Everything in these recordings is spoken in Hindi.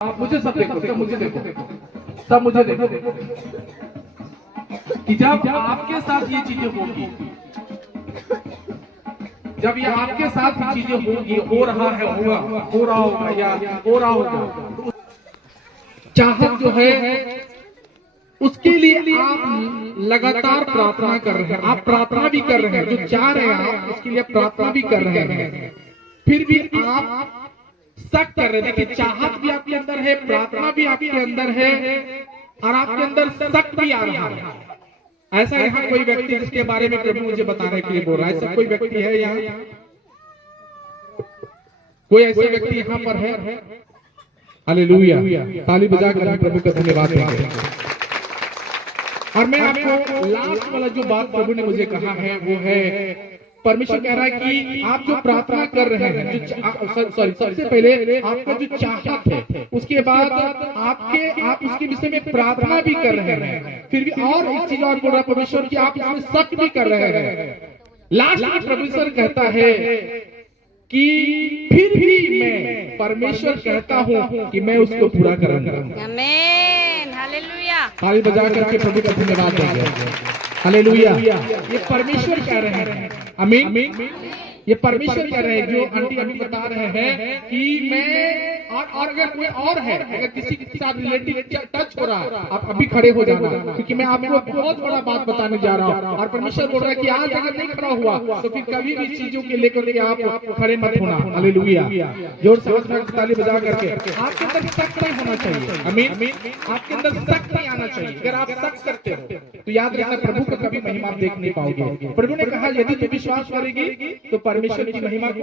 आप मुझे सब देखो, सब मुझे देखो, सब मुझे देखो कि जब आपके साथ ये चीजें होगी, जब ये आपके साथ ये चीजें होगी, हो रहा है, हो रहा होगा या हो रहा होगा, चाहत जो है उसके लिए आप लगातार प्रार्थना कर रहे हैं, आप प्रार्थना भी कर रहे हैं, जो चाह रहे हैं आप उसके लिए प्रार्थना भी कर रहे हैं, फिर भी आप शक कर रहे हैं। देखिए, चाहत भी आपके अंदर है, प्रार्थना भी आपके अंदर है और आपके अंदर शक भी आ रहा है। ऐसा यहाँ कोई व्यक्ति जिसके बारे में प्रभु मुझे बताने के लिए बोल रहा है, ऐसा कोई व्यक्ति है यहाँ? कोई ऐसे व्यक्ति यहाँ पर है? हालेलुया, ताली बजाकर प्रभु का धन्यवाद देंगे। और मैं आपको लास्ट वाला जो बात प्रभु ने मुझे कहा है वो है, परमेश्वर कह रहा है कि आप जो प्रार्थना कर रहे हैं, जो सबसे पहले आपका जो चाहत है, उसके बाद आप उसके विषय में प्रार्थना भी कर रहे हैं, फिर भी और एक चीज और बोल रहा है परमेश्वर कि आप इसमें शक भी कर रहे हैं। लास्ट में परमेश्वर कहता है कि फिर भी मैं परमेश्वर कहता हूँ कि मैं उसको पूरा करूंगा। आमीन, हालेलुया। ताली बजा करके प्रभु का धन्यवाद देंगे। हालेलुया। ये परमेश्वर कह रहे हैं, आमीन। ये परमेश्वर कह रहे हैं, जो आंटी अभी बता रहे हैं कि मैं और अगर कोई और है, अगर किसी के साथ रिलेटिव टच हो रहा है, आप अभी खड़े हो जाना, क्योंकि मैं आपको बहुत बड़ा बात बताने जा रहा हूँ। और परमेश्वर बोल रहा है कि आज अगर नहीं खड़ा हुआ तो फिर कभी भी चीजों के लेकर के आप खड़े मत होना। हालेलुया। जोर से ताली बजा करके आपके अंदर शक नहीं होना चाहिए, आमीन। आपके अंदर शक नहीं आना चाहिए। अगर आप शक करते हो तो याद रखना प्रभु का कभी महिमा देख नहीं पाओगे। प्रभु ने कहा यदि तू विश्वास करेगी तो परमेश्वर की महिमा को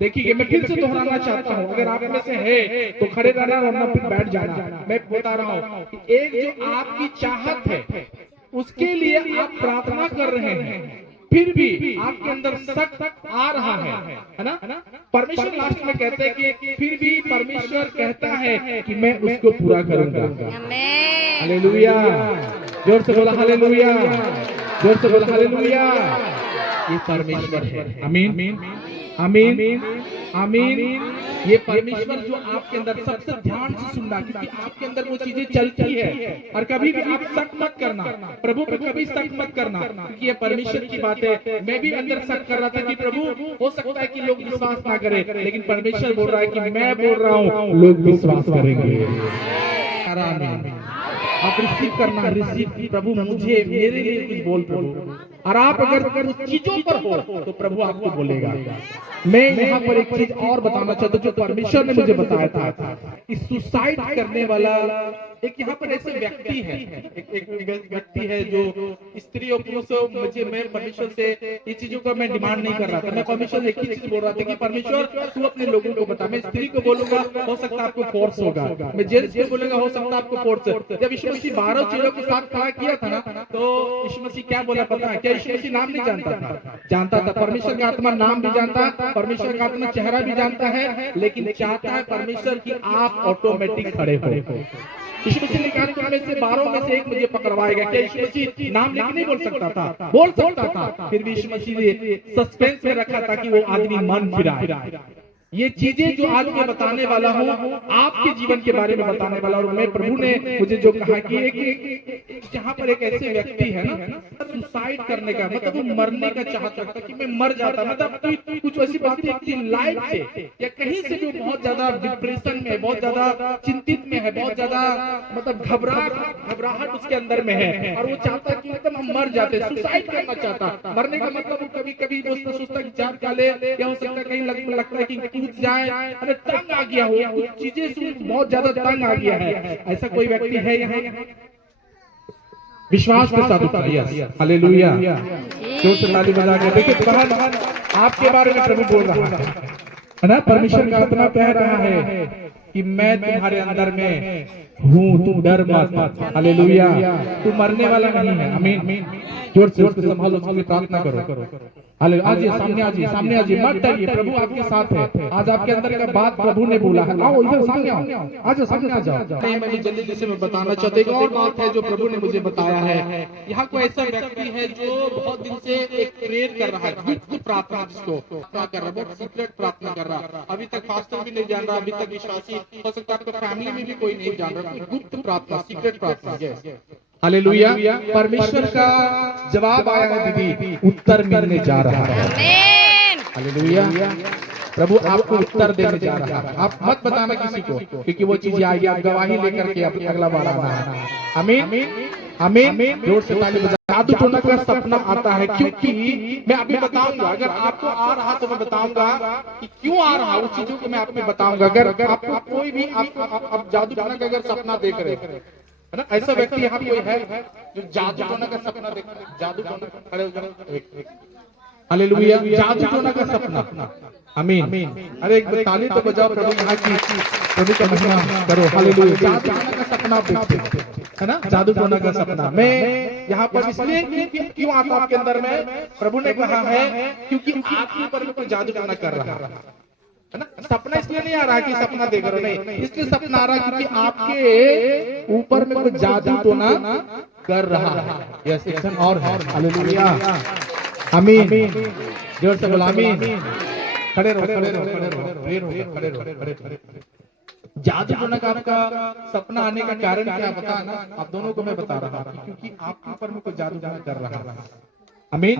देखिए। मैं फिर से दोहराना चाहता हूँ, अगर आप में से है तो खड़े रहना वरना फिर बैठ जाना। मैं बता रहा हूँ कि एक जो आपकी चाहत है उसके लिए आप प्रार्थना कर रहे हैं, फिर भी आपके अंदर शक आ रहा है ना? परमेश्वर लास्ट में कहते हैं कि फिर भी परमेश्वर कहता है कि मैं उसको पूरा करूंगा। आमीन, हालेलुया। जोर से बोला हालेलुया, जोर से बोला हालेलुया। ये परमेश्वर है, आमीन, आमीन, आमीन। ये परमेश्वर जो आपके अंदर, सबसे ध्यान से सुनना, क्योंकि आपके अंदर वो चीजें चलती है। और कभी भी आप शक मत करना, प्रभु पे कभी शक मत करना, क्योंकि ये परमेश्वर की बात है। मैं भी अंदर शक कर रहा था कि प्रभु हो सकता है कि लोग विश्वास ना करें, लेकिन परमेश्वर बोल रहा है कि मैं बोल रहा हूँ लोग विश्वास करेंगे। आप रिसीव करना, रिसीव। प्रभु मुझे, मेरे लिए कुछ बोल प्रभु। और आप अगर उस चीजों पर हो तो प्रभु आपको बोलेगा। मैं यहाँ पर एक चीज और बताना चाहता हूँ जो परमेश्वर ने मुझे बताया था कि सुसाइड करने वाला एक यहाँ पर ऐसे व्यक्ति है, एक व्यक्ति है जो स्त्री और पुरुष, मैं परमेश्वर से ये चीजों का मैं डिमांड नहीं कर रहा था। मैं परमेश्वर से एक ही चीज बोल रहा था कि परमेश्वर तू अपने लोगों को बता। मैं स्त्री को बोलूंगा हो सकता है आपको फोर्स होगा, मैं जेंट्स को बोलूंगा हो सकता है आपको फोर्स। जब यीशु मसीह 12 चेलों के साथ खड़ा किया था ना, तो यीशु मसीह क्या बोला पता है? क्या यीशु मसीह नाम नहीं जानता था? जानता था। परमेश्वर का आत्मा नाम भी जानता, परमेश्वर का आत्मा चेहरा भी जानता है, लेकिन चाहता है परमेश्वर की आप ऑटोमेटिक खड़े हो। यीशु मसीह ने कहा तुम से 12 में से एक मुझे पकड़वाएगा। क्या यीशु मसीह नाम लेके नहीं बोल सकता था? बोल सकता था। फिर भी यीशु मसीह ने सस्पेंस में रखा था कि वो आदमी मन फिराए। ये चीजें जो आज मैं बताने वाला हूँ आपके जीवन के बारे में बताने वाला, और मैं प्रभु ने मुझे जो कहा कि एक जहाँ पर एक ऐसे व्यक्ति है ना, सुसाइड करने का मतलब वो मरने का चाहता था कि मैं मर जाता, मतलब कुछ ऐसी बात है लाइफ से या कहीं से जो बहुत ज्यादा डिप्रेशन में है, बहुत ज्यादा चिंतित में है, बहुत ज्यादा मतलब घबराहट उसके अंदर में है, और वो चाहता कि मतलब हम मर जाते, सुसाइड करना चाहता। मरने का मतलब कभी कभी वो सोचता कि जान का ले, या हो सकता है कहीं लगता है कि टूट जाए, अरे तंग आ गया हो, कुछ चीजें से बहुत ज्यादा तंग आ गया है। ऐसा कोई व्यक्ति है यहाँ? विश्वास के साथ उतारिए हालेलुया। जोर से ताली बजा के देखिए, बहन आपके बारे में प्रभु बोल रहा है ना। परमेश्वर का आत्मा कह रहा है कि मैं तुम्हारे अंदर में हूँ, तुम डर मत। हालेलुया। तू मरने वाला नहीं है, आमीन। जोर से उसको संभालो, उसकी प्रार्थना करो। आजिए सामने आजिए, सामने आजिए, मत डरिए, प्रभु आपके साथ है। आज आपके अंदर का बात प्रभु ने बोला है। आओ इधर सामने आओ, आ जाओ, सामने आ जाओ। मैं जल्दी से मैं बताना चाहता हूँ, एक और बात है जो प्रभु ने मुझे बताया है। यहाँ कोई ऐसा व्यक्ति है जो बहुत दिन से एक प्रेयर कर रहा है, गुप्त प्रार्थना, जिसको क्या कर रहा है, बहुत सीक्रेट प्रार्थना कर रहा है। अभी तक पास्टर भी नहीं जान रहा, अभी तक विश्वासी, हो सकता है आपका फैमिली में भी कोई नहीं जान रहा, गुप्त प्रार्थना, सीक्रेट प्रार्थना। हालेलुया, परमेश्वर का जवाब आया है दीदी, उत्तर मिलने जा रहा है। आमीन। हालेलुया, प्रभु आपको उत्तर देने जा रहा है। आप मत बताना किसी को, क्योंकि वो चीज आएगी, आप गवाही लेकर के अपनी अगला बार आना है। आमीन, आमीन, जोर से ताली बजा। जादू टोना का सपना आता है, क्योंकि मैं अभी बताऊंगा, अगर आपको आ रहा तो मैं बताऊंगा कि क्यों आ रहा, उस चीजों को मैं आपको बताऊंगा। अगर आपको कोई भी आप जादू टोना का अगर सपना देख रहे है ना, ऐसा व्यक्ति यहाँ कोई है जो जादू टोना का सपना देख रहे, जादू टोना, खड़े हो जाओ। हालेलुया, जादू टोना का सपना। आमीन, अरे एक ताली तो बजाओ प्रभु यहाँ की, प्रभु का महिमा करो। हालेलुया, जादू टोना का सपना आप देखते है ना, जादू टोना का सपना। मैं यहाँ पर इसलिए क्यों आता आपके अंदर में, प्रभु ने कहा है क्योंकि आपके ऊपर में कोई जादू टोना कर रहा है ना। सपना इसलिए नहीं आ रहा कि सपना देख रहे हो, नहीं, इसलिए सपना आ रहा है क्योंकि आपके ऊपर में कोई जादू टोना कर रहा है। यस, एक्शन और है। हालेलुया, आमीन, जोर से बोलो आमीन। खड़े रहो, खड़े रहो, खड़े रहो, खड़े रहो, खड़े रहो, खड़े रहो। जादू टोना का आपका सपना आने का कारण क्या बता ना, आप दोनों को मैं बता रहा हूँ, क्योंकि आपके ऊपर में कोई जादू टोना कर रहा है। आमीन,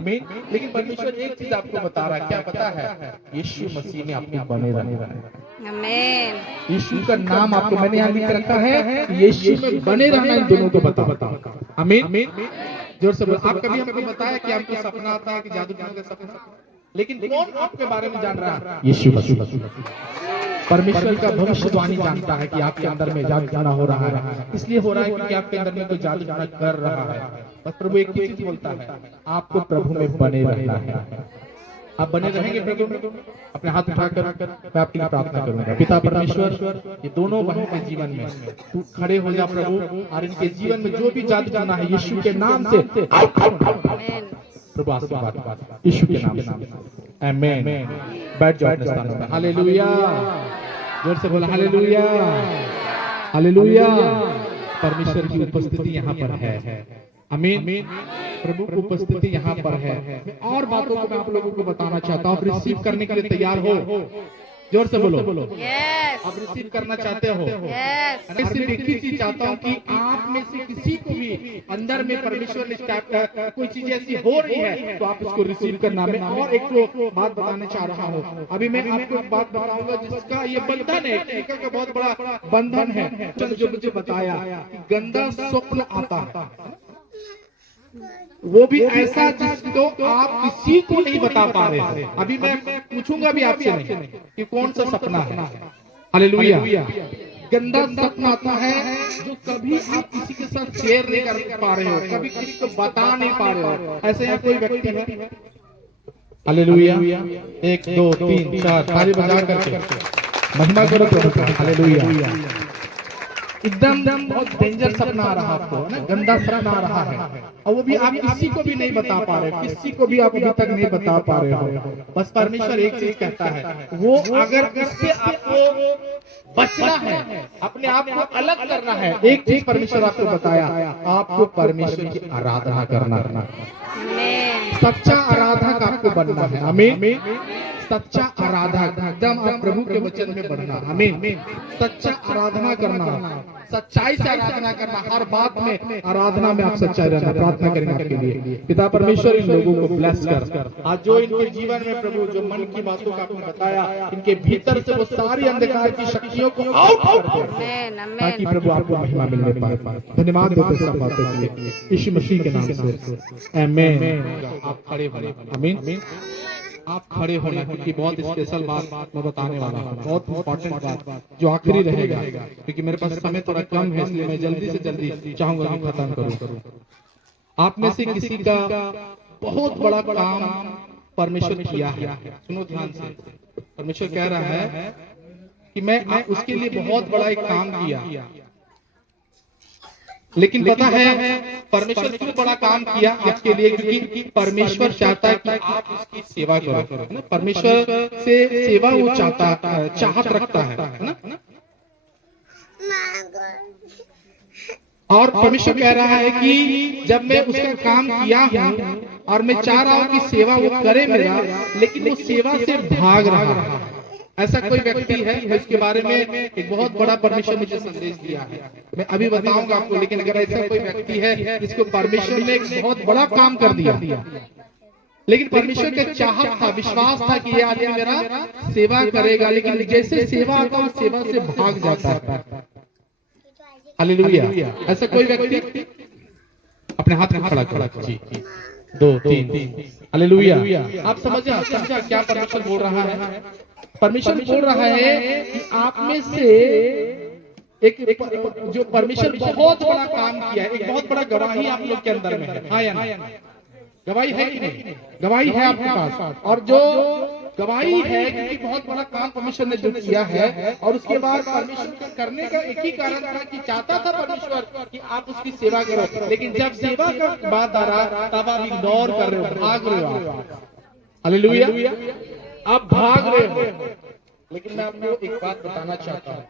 लेकिन परमेश्वर एक चीज आपको बता रहा है, क्या पता है, यीशु मसीह में आपको बने रहना है। आमीन। यीशु का नाम आपको मैंने यहाँ लिख रखा है, यीशु में बने रहना, इन दोनों को बता। आमीन, जोर से बोलो। आप कभी हमको बताया कि आपको सपना आता है कि जादू टोना का सपना, लेकिन कौन आपके बारे में जान रहा है? यीशु मसीह। परमेश्वर का भविष्यवाणी जानता है कि आपके अंदर में जादू टोना हो रहा है, इसलिए हो रहा है क्योंकि आपके अंदर में कोई जादू टोना कर रहा है। बस प्रभु एक ही चीज बोलता है, आपको प्रभु में बने रहना है। आप बने रहेंगे प्रभु में, अपने हाथ उठाकर मैं आपके लिए प्रार्थना करूंगा। पिता परमेश्वर, ये दोनों बहनों के जीवन में तू खड़े हो जा प्रभु, और इनके जीवन में जो भी जादू टोना है यीशु के नाम से प्रभु आशीर्वाद, यीशु के नाम से। आमीन। बैठ जाओ अपने स्थानों पर। हालेलुया, जोर से बोला हालेलुया, हालेलुया। परमेश्वर की उपस्थिति यहाँ पर है। आमीन, प्रभु की उपस्थिति यहाँ पर है। और बातों को मैं आप लोगों को बताना चाहता हूँ। रिसीव करने के लिए तैयार हो? जोर से बोलो। यस। आप रिसीव करना चाहते हो? यस। मैं सिर्फ एक ही चीज चाहता हूँ कि आप में से किसी को भी अंदर में परमेश्वर ने कोई चीज ऐसी हो रही है तो आप इसको रिसीव करना। मैं और एक तो बात बताने चाह रहा हूँ। अभी मैं आपको एक बात बताऊंगा जिसका ये बंधन है, टीका का बहुत बड़ा बंधन है, जो मुझे बताया कि गंदा स्वप्न आता है, वो भी ऐसा जिसको आप किसी को नहीं बता पा रहे। अभी मैं पूछूंगा भी आपसे नहीं कि कौन सा सपना है। हालेलुया, गंदा सपना आता है जो कभी आप किसी के साथ शेयर नहीं कर पा रहे हो, कभी किसी को बता नहीं पा रहे हो। ऐसे ही कोई व्यक्ति है? हालेलुया, 1 2 3 4 ताली बजा करके महिमा करो प्रभु। हालेलुया, एकदम बहुत डेंजर सपना आ रहा आपको, है ना, गंदा सपना आ रहा है, और वो भी आप किसी को भी नहीं बता पा रहे, किसी को भी आप अभी तक नहीं बता पा रहे हो। बस परमेश्वर एक चीज कहता है, वो अगर इससे आपको बचना है, अपने आप को अलग करना है, एक चीज परमेश्वर आपको बताया, आपको परमेश्वर की आराधना करना, सच्चा आराधक आपको बनना है। आमीन, सच्चा आराधक, एकदम आप प्रभु के वचन में बढ़ना। आमीन, सच्चा आराधना करना, सच्चाई से आराधना करना, हर बात में आराधना में आप सच्चाई रहना। प्रार्थना करेंगे आपके लिए। पिता परमेश्वर इन लोगों को ब्लेस कर, आज जो इनके जीवन में प्रभु जो मन की बातों का आपने बताया, इनके भीतर से वो सारी अंधकार की शक्तियों को आउट कर दे, ताकि प्रभु आपको महिमा मिलने पाए। धन्यवाद देते सब बातों के लिए यीशु मसीह के नाम से। आमीन। आप खड़े होना। आमीन, आप खड़े होना, क्योंकि बहुत स्पेशल बात मैं बताने वाला हूँ, बहुत इंपॉर्टेंट बात जो आखिरी रहेगा, क्योंकि मेरे पास समय थोड़ा कम है, इसलिए मैं जल्दी से जल्दी चाहूंगा कि खत्म करूं। आप में से किसी का बहुत बड़ा काम परमेश्वर किया है, सुनो ध्यान से। परमेश्वर कह रहा है कि मैं उसके लिए बहुत बड़ा एक काम किया, लेकिन पता है परमेश्वर क्यों बड़ा काम किया आपके लिए? क्योंकि परमेश्वर चाहता है कि आप उसकी सेवा करो, है ना? परमेश्वर से सेवा वो चाहत रखता है ना? और परमेश्वर कह रहा है कि जब मैं उसका काम किया हूँ और मैं चाह रहा हूँ कि सेवा वो करे मेरा, लेकिन वो सेवा से भाग रहा है। ऐसा कोई व्यक्ति है? इसके बारे में एक बहुत बड़ा परमेश्वर मुझे संदेश दिया है, मैं अभी बताऊंगा आपको। लेकिन अगर ऐसा कोई व्यक्ति है जिसको परमेश्वर ने एक बहुत बड़ा काम कर दिया, लेकिन परमेश्वर का चाहत था, विश्वास था कि ये आदमी मेरा सेवा करेगा, लेकिन जैसे सेवा आता है सेवा से भाग जाता है। हालेलुया। ऐसा कोई व्यक्ति अपने हाथ में खड़ा जी 2 3 हालेलुया। आप समझा क्या परमेश्वर बोल रहा है? परमेश्वर बोल रहा है कि आप में से एक जो परमेश्वर बहुत बड़ा काम किया है, एक बहुत बड़ा गवाही आप लोग के अंदर में है। हाँ या ना? गवाही है कि नहीं? गवाही है आपके पास। और जो गवाही है कि बहुत बड़ा काम परमेश्वर ने जो किया है, और उसके बाद परमेश्वर का करने का एक ही कारण था कि चाहता था परमेश्वर कि आप उसकी सेवा करो, लेकिन जब सेवा का बात आ रहा तब आप इग्नोर कर रहे हो, भाग रहे हो। हालेलुया। आप भाग रहे हो। लेकिन मैं आपको एक बात बताना चाहता हूँ,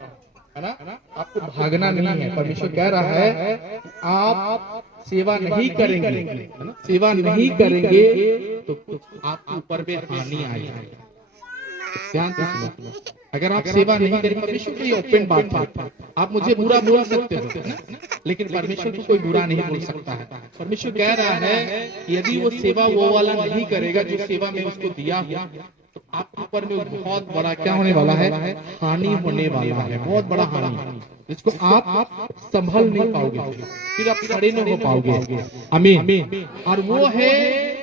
है ना? आपको भागना नहीं है। परमेश्वर कह रहा है आप सेवा नहीं करेंगे, है ना? सेवा नहीं करेंगे तो आपके ऊपर में हानि आएगी। ध्यान से सुनो, अगर आप सेवा नहीं करेंगे, परमेश्वर की ओपन बात है, आप मुझे बुरा बोल सकते हो, है ना? लेकिन परमेश्वर को कोई बुरा नहीं बोल सकता है। परमेश्वर कह रहा है यदि वो सेवा वो वाला नहीं करेगा जो सेवा में उसको दिया हुआ, तो आपके ऊपर में बहुत बड़ा क्या होने वाला है? हानि होने वाला है, बहुत बड़ा हानि, जिसको आप संभल नहीं पाओगे, फिर आप खड़े नहीं हो पाओगे। आमीन। और वो है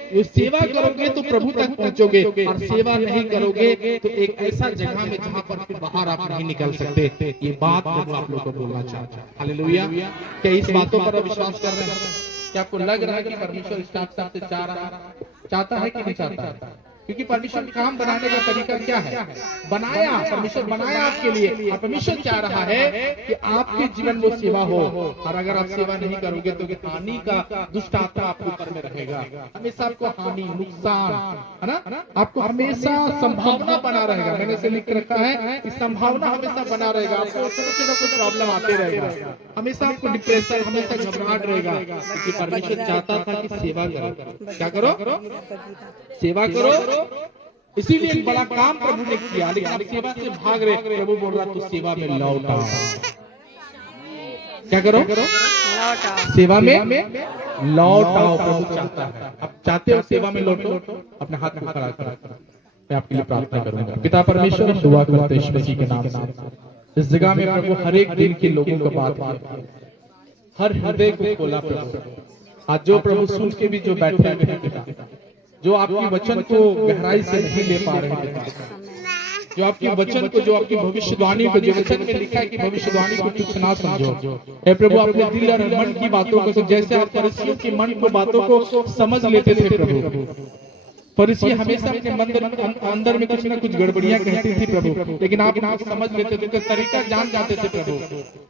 जो सेवा करोगे तो प्रभु तक पहुंचोगे, और सेवा नहीं करोगे तो एक ऐसा जगह में जहां पर फिर बाहर आप नहीं निकल सकते। ये बात प्रभु आप लोगों को बोलना चाहता है। हालेलुया। क्या इस बातों पर विश्वास कर रहे हैं? क्या आपको लग रहा है कि परमेश्वर इस टाइप से चाहता है कि नहीं चाहता? क्योंकि परमेश्वर काम बनाने का तरीका क्या है? बनाया, परमेश्वर बनाया आपके लिए, और परमेश्वर चाह रहा है कि आपके जीवन में सेवा हो। और अगर आप सेवा नहीं करोगे तो हानि का दुष्ट आत्मा आपके ऊपर में रहेगा, हमेशा आपको हानि, नुकसान, है ना? आपको हमेशा संभावना बना रहेगा। मैंने इसे लिख रखा है कि संभावना हमेशा बना रहेगा। आपको कुछ प्रॉब्लम आते रहेगा, हमेशा आपको डिप्रेशन, हमेशा घबराहट रहेगा। क्योंकि परमेश्वर चाहता था कि सेवा करो। क्या करो? सेवा करो। इसीलिए एक बड़ा काम प्रभु ने किया, लेकिन आप सेवा से भाग रहे। प्रभु बोल रहा तो सेवा में लौट आओ। क्या करो? सेवा में लौट आओ। प्रभु चाहता है, आप चाहते हो सेवा में लौटो? अपने हाथ में खड़ा करो। मैं आपके लिए प्रार्थना करूंगा। पिता परमेश्वर, हम दुआ करते हैं यीशु मसीह के नाम से। इस जगह में प्रभु हर एक दिल के लोगों को बात किया, हर हृदय को खोला प्रभु। आज जो प्रभु सुन के भी जो बैठे हैं पिता, जो आपके वचन को गहराई से नहीं ले पा रहे हैं, जो आपके वचन को, जो आपकी भविष्यवाणी को, जो वचन में लिखा है कि भविष्यवाणी को तुच्छ ना समझो। हे प्रभु, अपने दिल और मन की बातों को, जैसे आप फरीसियों के मन को, बातों को समझ लेते थे प्रभु। फरीसी हमेशा अपने अंदर में कुछ ना कुछ गड़बड़ियां कहती थी प्रभु, लेकिन आप इनको समझ लेते थे, तरीका जान जाते थे प्रभु।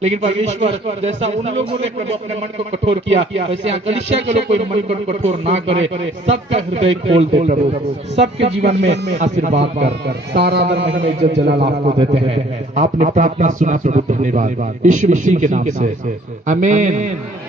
लेकिन परमेश्वर जैसा उन लोगों ने प्रभु अपने मन को कठोर किया, वैसे यहाँ कलीसिया के लोग कोई मन को कठोर ना करे, सबका हृदय खोल दे प्रभु, सबके जीवन में आशीर्वाद कर। सारा आदर महिमा इज्जत जलाल आपको देते हैं। आपने प्रार्थना सुना प्रभु, धन्यवाद। यीशु मसीह के नाम से आमीन।